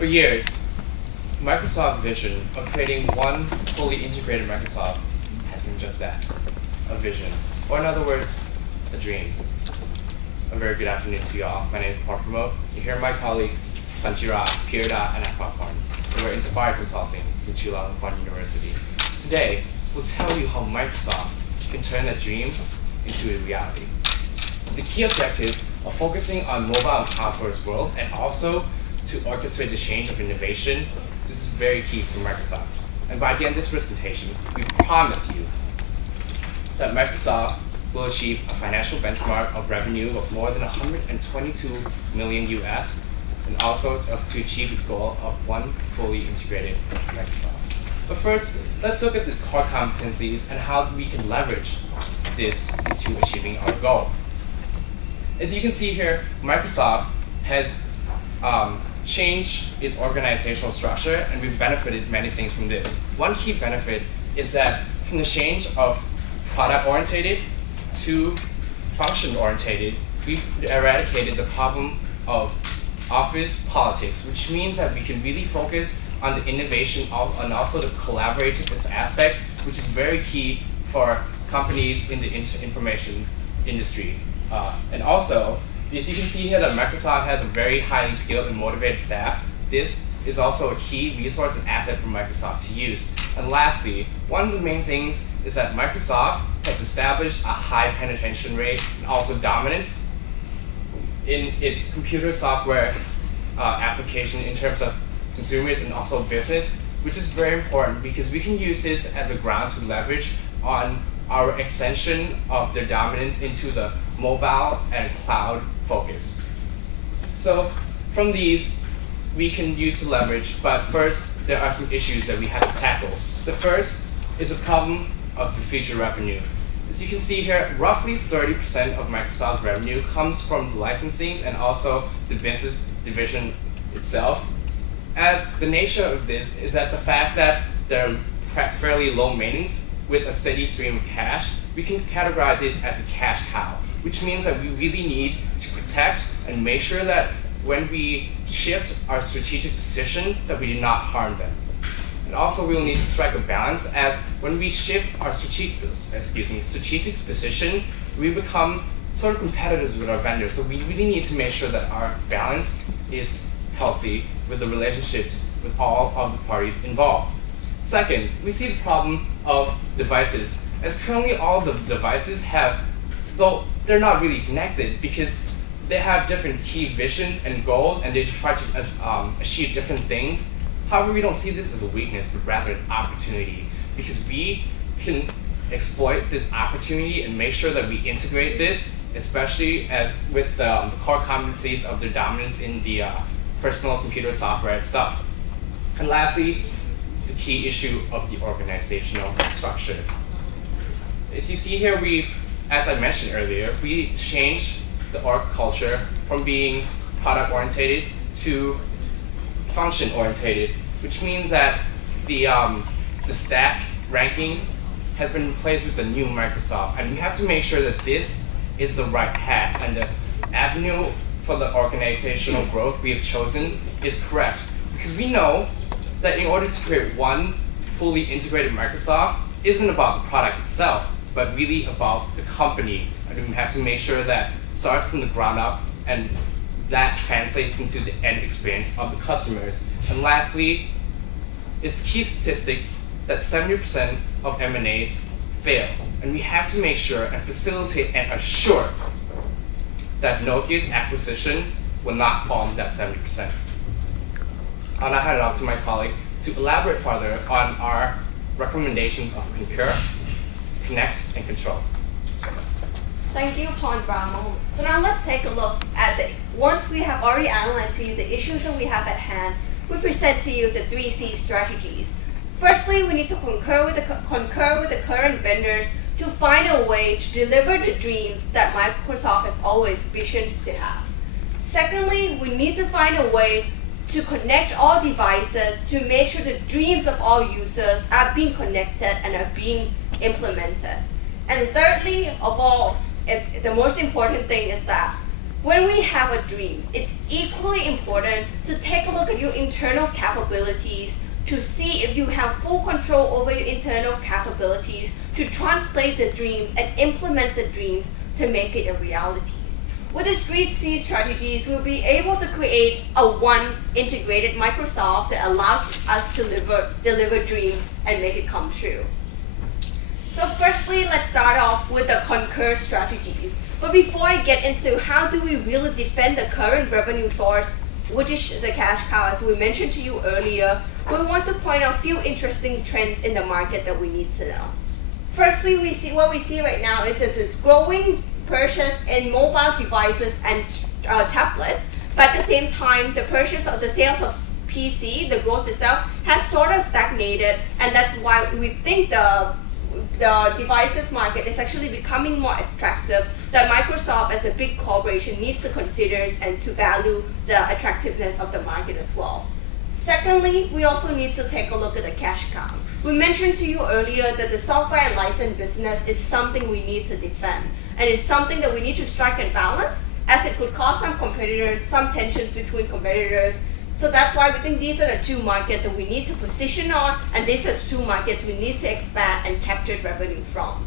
For years, Microsoft's vision of creating one fully integrated Microsoft has been just that, a vision, or in other words, a dream. A very good afternoon to you all. My name is Paul Promote. You hear my colleagues, Panchira, Pierda, and Aquacorn, who are Inspired Consulting at Chulalongkorn University. Today, we'll tell you how Microsoft can turn a dream into a reality. The key objectives of focusing on mobile and cloud-first world, and also to orchestrate the change of innovation. This is very key for Microsoft. And by the end of this presentation, we promise you that Microsoft will achieve a financial benchmark of revenue of more than 122 million US, and also to achieve its goal of one fully integrated Microsoft. But first, let's look at its core competencies and how we can leverage this into achieving our goal. As you can see here, Microsoft has changed its organizational structure, and we've benefited many things from this. One key benefit is that from the change of product-oriented to function-oriented, we've eradicated the problem of office politics, which means that we can really focus on the innovation and also the collaborative aspects, which is very key for companies in the information industry. And also, as you can see here, that Microsoft has a very highly skilled and motivated staff. This is also a key resource and asset for Microsoft to use. And lastly, one of the main things is that Microsoft has established a high penetration rate and also dominance in its computer software application in terms of consumers and also business, which is very important because we can use this as a ground to leverage on our extension of their dominance into the mobile and cloud focus. So from these, we can use to leverage, but first, there are some issues that we have to tackle. The first is the problem of the future revenue. As you can see here, roughly 30% of Microsoft's revenue comes from licensing and also the business division itself. As the nature of this is that the fact that they're fairly low maintenance with a steady stream of cash, we can categorize this as a cash cow, which means that we really need to protect and make sure that when we shift our strategic position, that we do not harm them. And also we will need to strike a balance, as when we shift our strategic position, we become sort of competitors with our vendors. So we really need to make sure that our balance is healthy with the relationships with all of the parties involved. Second, we see the problem of devices, as currently all the devices have, though they're not really connected because they have different key visions and goals, and they try to achieve different things. However, we don't see this as a weakness, but rather an opportunity, because we can exploit this opportunity and make sure that we integrate this, especially as with the core competencies of their dominance in the personal computer software itself. And lastly, the key issue of the organizational structure. As you see here, as I mentioned earlier, we changed the org culture from being product-oriented to function-oriented, which means that the stack ranking has been replaced with the new Microsoft, and we have to make sure that this is the right path and the avenue for the organizational growth we have chosen is correct, because we know that in order to create one fully integrated Microsoft isn't about the product itself, but really about the company. And we have to make sure that it starts from the ground up and that translates into the end experience of the customers. And lastly, it's key statistics that 70% of M&As fail. And we have to make sure and facilitate and assure that Nokia's acquisition will not fall into that 70%. I'll now hand it off to my colleague to elaborate further on our recommendations of concur, connect, and control. Thank you, Paul Bramo. So now let's take a look at once we have already analyzed to you the issues that we have at hand, we present to you the 3C strategies. Firstly, we need to concur with the current vendors to find a way to deliver the dreams that Microsoft has always visioned to have. Secondly, we need to find a way to connect all devices to make sure the dreams of all users are being connected and are being implemented. And thirdly, of all, the most important thing is that When we have a dream, it's equally important to take a look at your internal capabilities, to see if you have full control over your internal capabilities, to translate the dreams and implement the dreams to make it a reality. With the 3C strategies, we'll be able to create a one integrated Microsoft that allows us to deliver dreams and make it come true. So firstly, let's start off with the concurrence strategies. But before I get into how do we really defend the current revenue source, which is the cash cow, as we mentioned to you earlier, we want to point out a few interesting trends in the market that we need to know. Firstly, what we see right now is this growing purchase in mobile devices and tablets, but at the same time, the sales of PC, the growth itself, has sort of stagnated, and that's why we think the devices market is actually becoming more attractive, that Microsoft as a big corporation needs to consider and to value the attractiveness of the market as well. Secondly, we also need to take a look at the cash cow. We mentioned to you earlier that the software and license business is something we need to defend, and it's something that we need to strike and balance, as it could cause some competitors, some tensions between competitors. So that's why we think these are the two markets that we need to position on, and these are the two markets we need to expand and capture revenue from.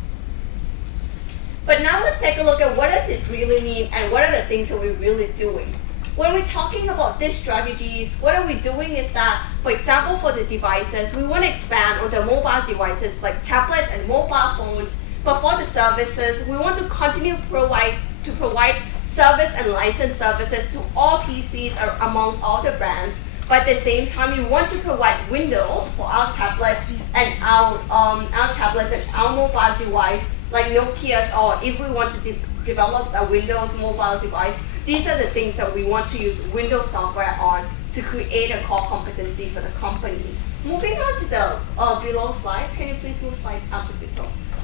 But now let's take a look at what does it really mean and what are the things that we're really doing. When we're talking about these strategies, what are we doing is that, for example, for the devices, we want to expand on the mobile devices like tablets and mobile phones. But for the services, we want to continue to provide service and license services to all PCs amongst all the brands. But at the same time, we want to provide Windows for our tablets and our mobile device, like Nokia's, or if we want to develop a Windows mobile device, these are the things that we want to use Windows software on to create a core competency for the company. Moving on to the below slides, can you please move slides up a bit?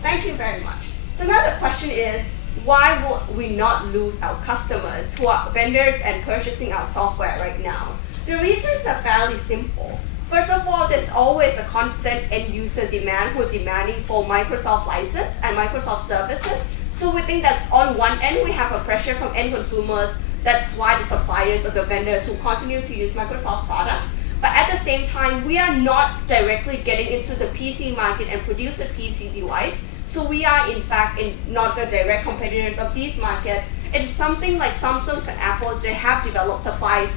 Thank you very much. So now the question is, why will we not lose our customers who are vendors and purchasing our software right now? The reasons are fairly simple. First of all, there's always a constant end user demand who are demanding for Microsoft license and Microsoft services. So we think that on one end, we have a pressure from end consumers. That's why the suppliers or the vendors who continue to use Microsoft products. But at the same time, we are not directly getting into the PC market and produce a PC device. So we are in fact not the direct competitors of these markets. It is something like Samsung and Apple. They have developed supply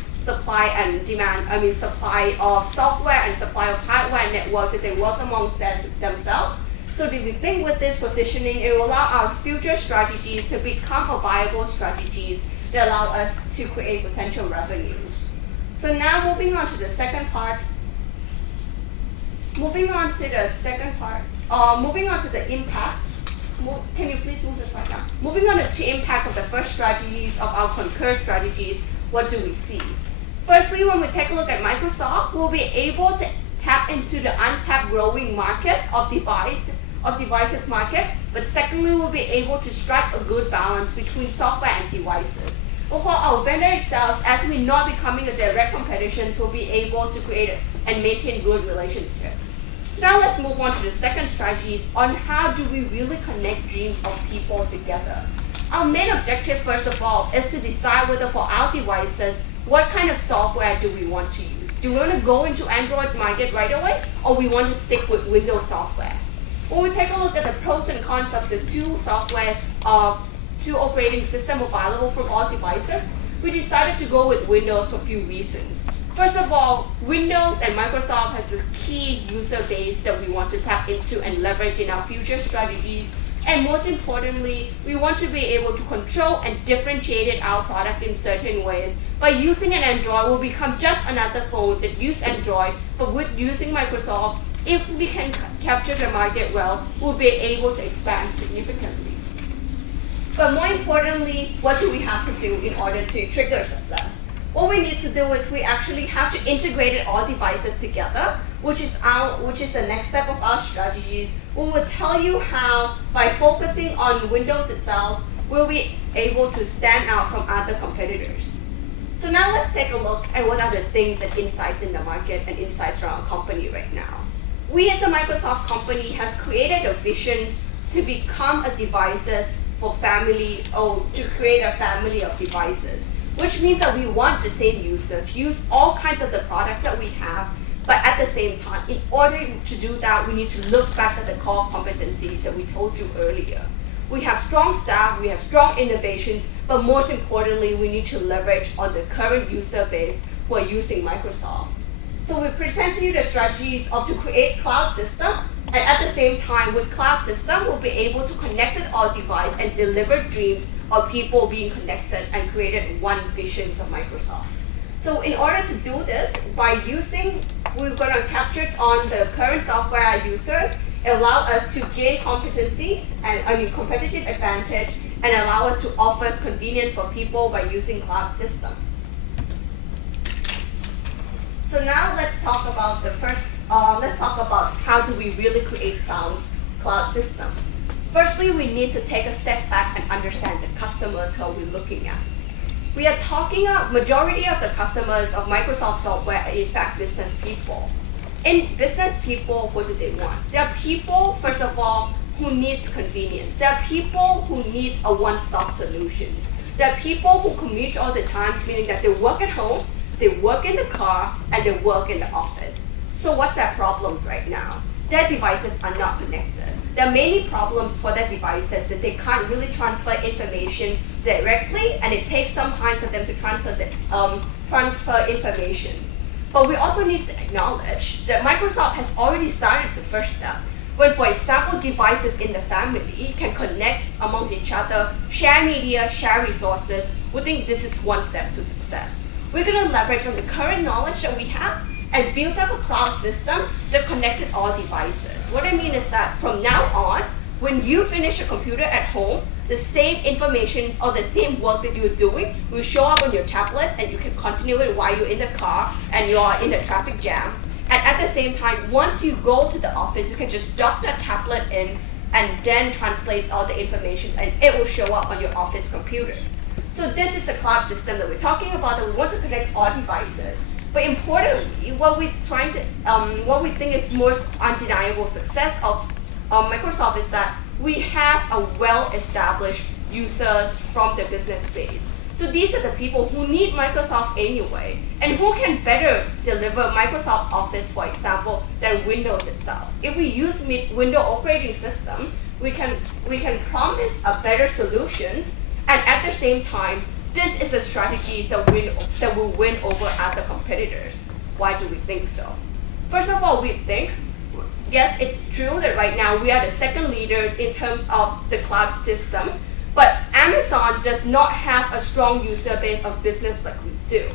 and demand, supply of software and supply of hardware network that they work among themselves. So we think with this positioning, it will allow our future strategies to become a viable strategies that allow us to create potential revenues. So now moving on to the second part. Moving on to the impact. Can you please move the slide down? Moving on to the impact of the first strategies of our concurrent strategies, what do we see? Firstly, when we take a look at Microsoft, we'll be able to tap into the untapped growing market of devices market. But secondly, we'll be able to strike a good balance between software and devices. But for our vendor itself, as we're not becoming a direct competition, we'll be able to create and maintain good relationships. So now let's move on to the second strategies on how do we really connect dreams of people together. Our main objective, first of all, is to decide whether for our devices, what kind of software do we want to use? Do we want to go into Android's market right away, or we want to stick with Windows software? When we take a look at the pros and cons of the two softwares, two operating systems available from all devices, we decided to go with Windows for a few reasons. First of all, Windows and Microsoft has a key user base that we want to tap into and leverage in our future strategies. And most importantly, we want to be able to control and differentiate our product in certain ways. By using an Android, we'll become just another phone that uses Android, but with using Microsoft, if we can capture the market well, we'll be able to expand significantly. But more importantly, what do we have to do in order to trigger success? What we need to do is we actually have to integrate all devices together, which is the next step of our strategies. We will tell you how, by focusing on Windows itself, we'll be able to stand out from other competitors. So now let's take a look at what are the things and insights in the market and insights from our company right now. We as a Microsoft company has created a vision to become a devices for family or to create a family of devices, which means that we want the same user to use all kinds of the products that we have, but at the same time, in order to do that, we need to look back at the core competencies that we told you earlier. We have strong staff, we have strong innovations, but most importantly, we need to leverage on the current user base who are using Microsoft. So we present to you the strategies of to create cloud system, and at the same time, with cloud system, we'll be able to connect with our device and deliver dreams of people being connected and created one visions of Microsoft. So in order to do this, we're going to capture it on the current software users, allow us to gain competencies and competitive advantage, and allow us to offer convenience for people by using cloud system. So now let's talk about how do we really create sound cloud system. Firstly, we need to take a step back and understand the customers who we're looking at. We are talking about majority of the customers of Microsoft software are in fact business people. In business people, what do they want? There are people, first of all, who needs convenience. There are people who needs a one-stop solutions. There are people who commute all the time, meaning that they work at home, they work in the car, and they work in the office. So what's their problems right now? Their devices are not connected. There are many problems for their devices that they can't really transfer information directly, and it takes some time for them to transfer information. But we also need to acknowledge that Microsoft has already started the first step. When, for example, devices in the family can connect among each other, share media, share resources, we think this is one step to success. We're going to leverage on the current knowledge that we have and build up a cloud system that connected all devices. What I mean is that from now on, when you finish a computer at home, the same information or the same work that you're doing will show up on your tablets, and you can continue it while you're in the car and you're in the traffic jam. And at the same time, once you go to the office, you can just dock that tablet in and then translates all the information, and it will show up on your office computer. So this is a cloud system that we're talking about, that we want to connect all devices. But importantly, what we think is most undeniable success of Microsoft is that we have a well-established users from the business base. So these are the people who need Microsoft anyway, and who can better deliver Microsoft Office, for example, than Windows itself. If we use Windows operating system, we can promise a better solutions, and at the same time, this is a strategy that will win over other competitors. Why do we think so? First of all, we think, yes, it's true that right now we are the second leaders in terms of the cloud system, but Amazon does not have a strong user base of business like we do.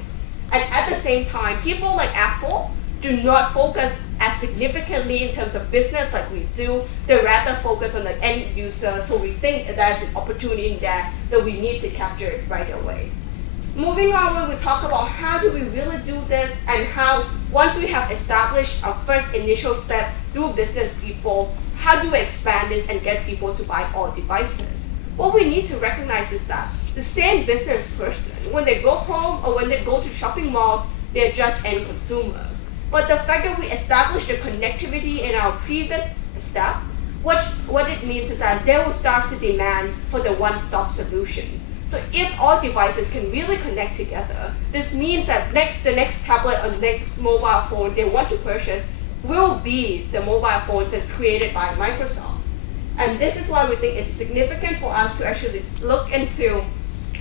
And at the same time, people like Apple do not focus as significantly in terms of business like we do. They rather focus on the end user, so we think there's an opportunity in there that we need to capture it right away. Moving on, when we talk about how do we really do this, and how, once we have established our first initial step through business people, how do we expand this and get people to buy all devices? What we need to recognize is that the same business person, when they go home or when they go to shopping malls, they're just end consumers. But the fact that we established the connectivity in our previous step, what it means is that they will start to demand for the one-stop solutions. So if all devices can really connect together, this means that the next tablet or the next mobile phone they want to purchase will be the mobile phones that are created by Microsoft. And this is why we think it's significant for us to actually look into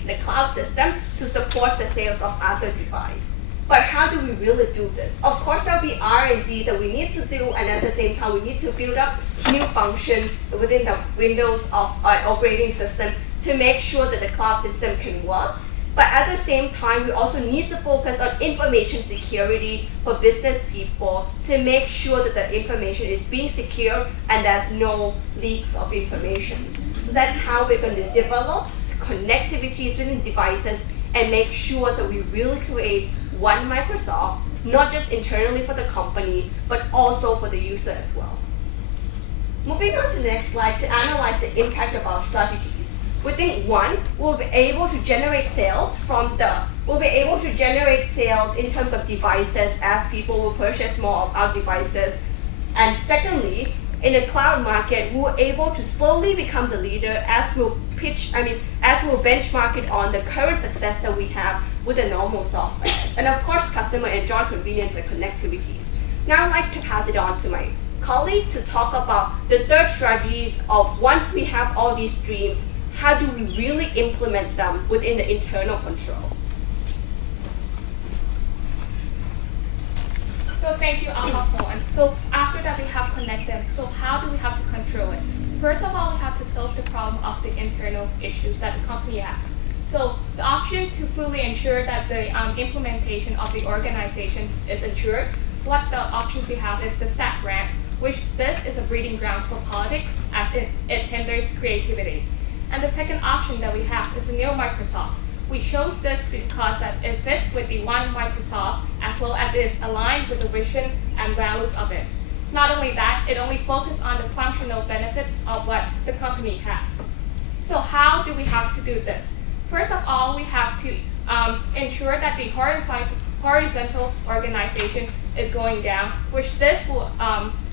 the cloud system to support the sales of other devices. But how do we really do this? Of course, there'll be R&D that we need to do, and at the same time, we need to build up new functions within the Windows of operating system to make sure that the cloud system can work. But at the same time, we also need to focus on information security for business people to make sure that the information is being secure and there's no leaks of information. So that's how we're going to develop connectivities within devices and make sure that we really create one Microsoft, not just internally for the company, but also for the user as well. Moving on to the next slide to analyze the impact of our strategies. We think one, we'll be able to generate sales in terms of devices as people will purchase more of our devices. And secondly, in the cloud market, we were able to slowly become the leader as we'll benchmark it on the current success that we have with the normal software. And of course, customer enjoy convenience and connectivities. Now I'd like to pass it on to my colleague to talk about the third strategies of once we have all these dreams, how do we really implement them within the internal control? So thank you, Chulalongkorn. So after that, we have connect them. So how do we have to control it? First of all, we have to solve the problem of the internal issues that the company has. So the option to fully ensure that the implementation of the organization is ensured, what the options we have is the stack rank, which this is a breeding ground for politics as it hinders creativity. And the second option that we have is the Neo Microsoft. We chose this because that it fits with the One Microsoft as well as it is aligned with the vision and values of it. Not only that, it only focuses on the functional benefits of what the company has. So how do we have to do this? First of all, we have to ensure that the horizontal organization is going down, which this will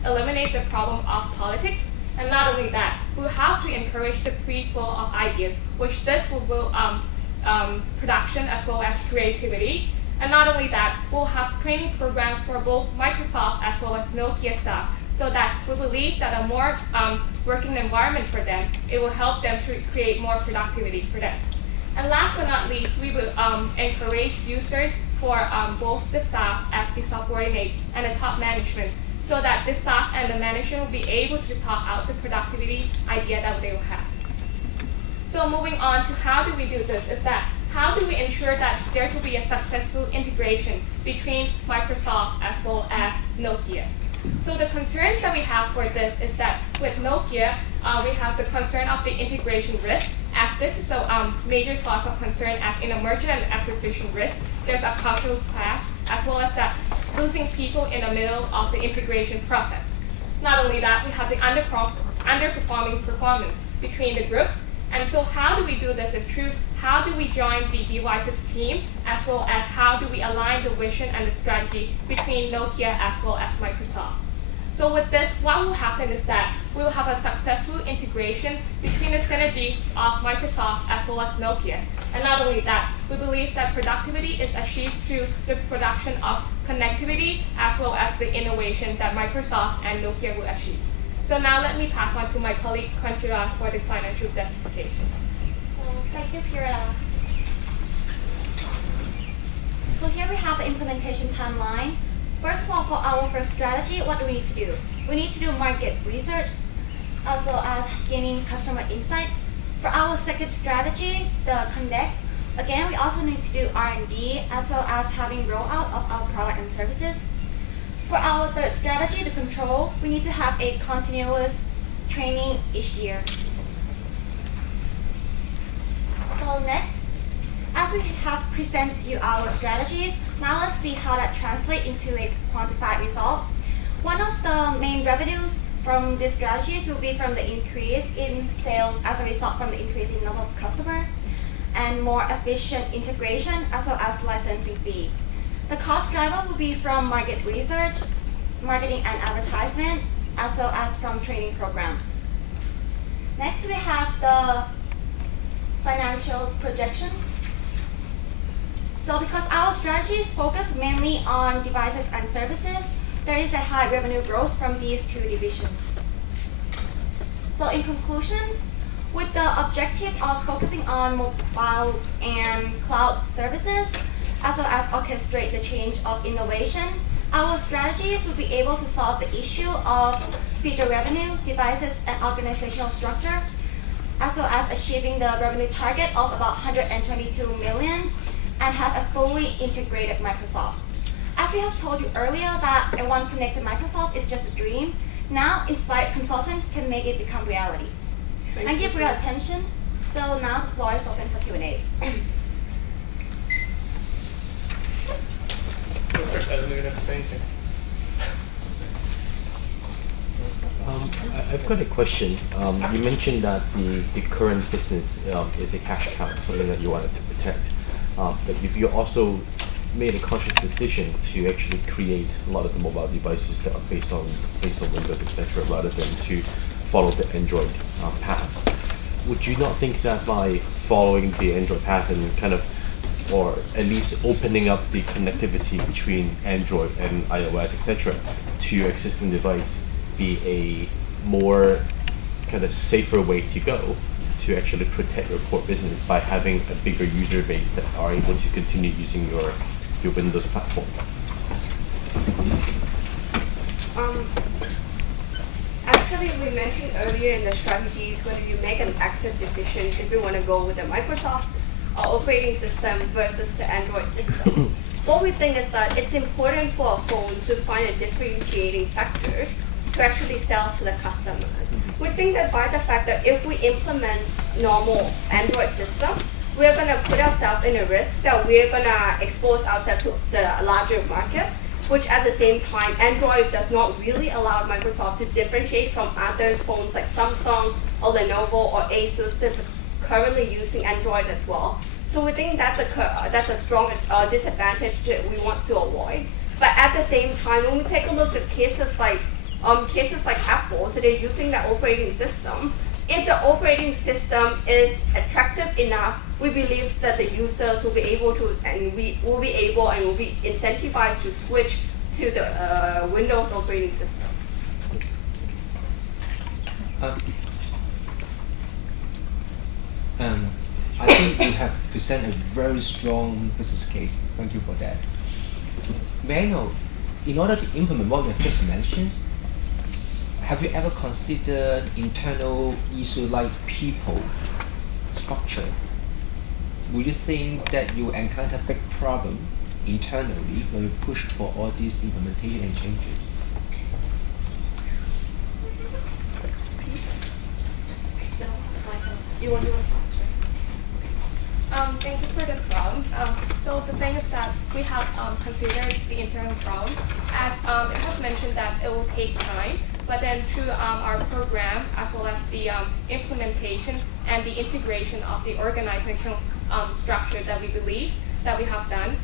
eliminate the problem of politics. And not only that, we'll have to encourage the free flow of ideas, which this will production as well as creativity. And not only that, we'll have training programs for both Microsoft as well as Nokia staff, so that we believe that a more working environment for them, it will help them to create more productivity for them. And last but not least, we will encourage users for both the staff as the subordinates and the top management, so that the staff and the management will be able to talk out the productivity idea that they will have. So moving on to how do we do this is that how do we ensure that there will be a successful integration between Microsoft as well as Nokia. So the concerns that we have for this is that with Nokia, we have the concern of the integration risk, as this is a major source of concern as in a merger and acquisition risk. There's a cultural clash as well as that losing people in the middle of the integration process. Not only that, we have the underperforming performance between the groups. And so how do we do this is true, how do we join the devices team as well as how do we align the vision and the strategy between Nokia as well as Microsoft. So with this, what will happen is that we will have a successful integration between the synergy of Microsoft as well as Nokia. And not only that, we believe that productivity is achieved through the production of connectivity as well as the innovation that Microsoft and Nokia will achieve. So now let me pass on to my colleague Kanchira for the financial justification. So thank you, Pirata. So here we have the implementation timeline. First of all, for our first strategy, what do we need to do? We need to do market research, as well as gaining customer insights. For our second strategy, the connect, again, we also need to do R&D, as well as having rollout of our product and services. For our third strategy, the control, we need to have a continuous training each year. So next, as we have presented you our strategies, now let's see how that translates into a quantified result. One of the main revenues from these strategies will be from the increase in sales as a result from the increase in number of customers and more efficient integration as well as licensing fee. The cost driver will be from market research, marketing and advertisement, as well as from training program. Next, we have the financial projection. So because our strategies focus mainly on devices and services, there is a high revenue growth from these two divisions. So in conclusion, with the objective of focusing on mobile and cloud services, as well as orchestrate the change of innovation, our strategies will be able to solve the issue of feature revenue, devices, and organizational structure, as well as achieving the revenue target of about 122 million and have a fully integrated Microsoft. As we have told you earlier that a one connected Microsoft is just a dream, now Inspired Consultant can make it become reality. Thank you for your attention. So now the floor is open for Q&A. First, I don't even have to say anything. I've got a question. You mentioned that the current business is a cash cow, something that you wanted to protect. But if you're also made a conscious decision to actually create a lot of the mobile devices that are based on Windows, etc., rather than to follow the Android path. Would you not think that by following the Android path and kind of, or at least opening up the connectivity between Android and iOS, etc., to your existing device, be a more kind of safer way to go to actually protect your core business by having a bigger user base that are able to continue using your Windows platform? Actually, we mentioned earlier in the strategies whether you make an active decision if you want to go with the Microsoft operating system versus the Android system. What we think is that it's important for a phone to find a differentiating factors to actually sell to the customers. We think that by the fact that if we implement normal Android system, we're going to put ourselves in a risk that we're going to expose ourselves to the larger market, which at the same time, Android does not really allow Microsoft to differentiate from other phones like Samsung or Lenovo or Asus that's currently using Android as well. So we think that's a strong disadvantage that we want to avoid. But at the same time, when we take a look at cases like Apple, so they're using the operating system. If the operating system is attractive enough, we believe that the users will be able to, and we will be able and will be incentivized to switch to the Windows operating system. I think you have presented a very strong business case. Thank you for that. May I know, in order to implement what you have just mentioned, have you ever considered internal issue like people structure? Would you think that you encounter big problem internally when you push for all these implementation and changes? Thank you for the problem. So the thing is that we have considered the internal problem, as it was mentioned that it will take time, but then through our program, as well as the implementation and the integration of the organizational structure that we believe that we have done,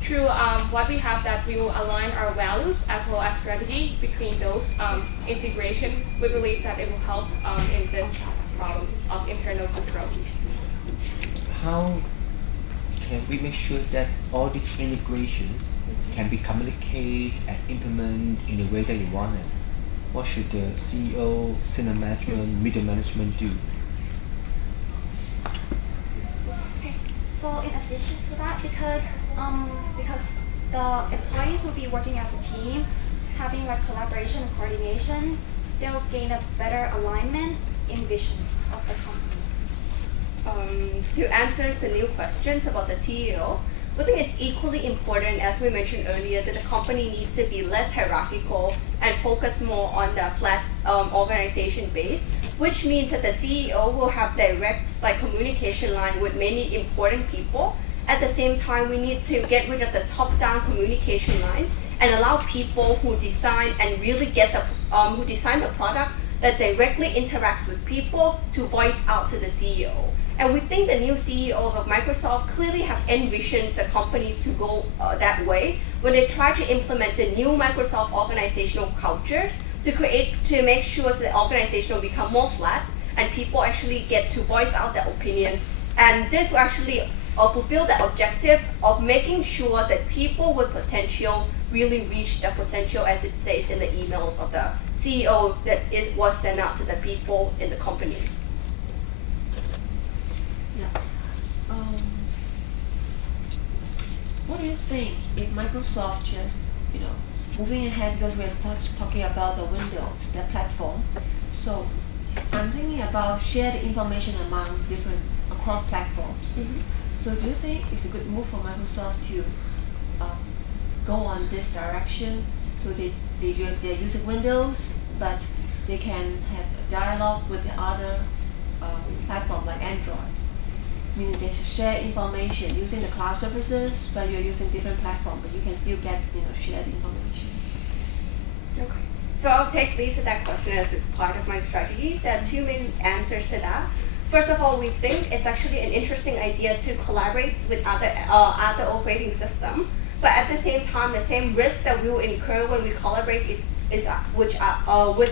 through what we have, that we will align our values as well as strategy between those integration, we believe that it will help in this problem of internal control. How can we make sure that all this integration can be communicated and implemented in a way that you want it? What should the CEO, senior management, middle management do? Okay. So in addition to that, because the employees will be working as a team, having like collaboration and coordination, they'll gain a better alignment in vision of the company. To answer the new questions about the CEO, we think it's equally important, as we mentioned earlier, that the company needs to be less hierarchical and focus more on the flat organization base, which means that the CEO will have direct communication line with many important people. At the same time, we need to get rid of the top-down communication lines and allow people who design and really get the who design the product that directly interacts with people to voice out to the CEO. And we think the new CEO of Microsoft clearly have envisioned the company to go that way when they try to implement the new Microsoft organizational cultures to make sure that the organization will become more flat and people actually get to voice out their opinions. And this will actually fulfill the objectives of making sure that people with potential really reach their potential, as it said in the emails of the CEO that was sent out to the people in the company. Yeah. What do you think if Microsoft just, moving ahead, because we're talking about the Windows, their platform. So I'm thinking about share the information across platforms. Mm-hmm. So do you think it's a good move for Microsoft to go on this direction? So they're using Windows, but they can have a dialogue with the other platform like Android. Meaning they share information using the cloud services, but you're using different platforms, but you can still get shared information. Okay. So I'll take lead to that question as it's part of my strategies. There are two main answers to that. First of all, we think it's actually an interesting idea to collaborate with other operating systems. But at the same time, the same risk that we will incur when we collaborate with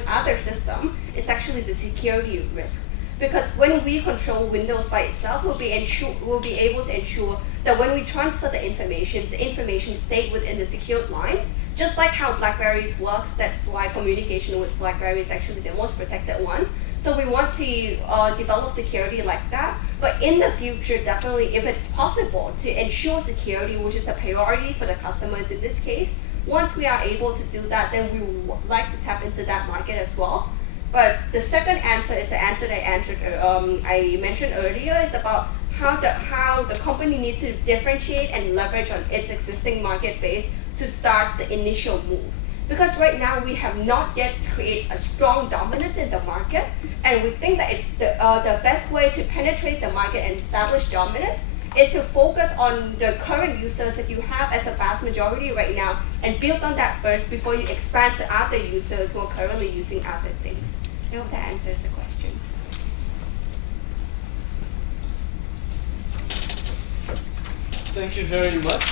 other systems is actually the security risk. Because when we control Windows by itself, we'll be able to ensure that when we transfer the information stays within the secured lines. Just like how BlackBerry works, that's why communication with BlackBerry is actually the most protected one. So we want to develop security like that. But in the future, definitely, if it's possible to ensure security, which is the priority for the customers in this case, once we are able to do that, then we would like to tap into that market as well. But the second answer is the answer that I mentioned earlier, is about how the company needs to differentiate and leverage on its existing market base to start the initial move. Because right now we have not yet created a strong dominance in the market, and we think that it's the best way to penetrate the market and establish dominance is to focus on the current users that you have as a vast majority right now and build on that first before you expand to other users who are currently using other things. I hope that answers the questions. Thank you very much.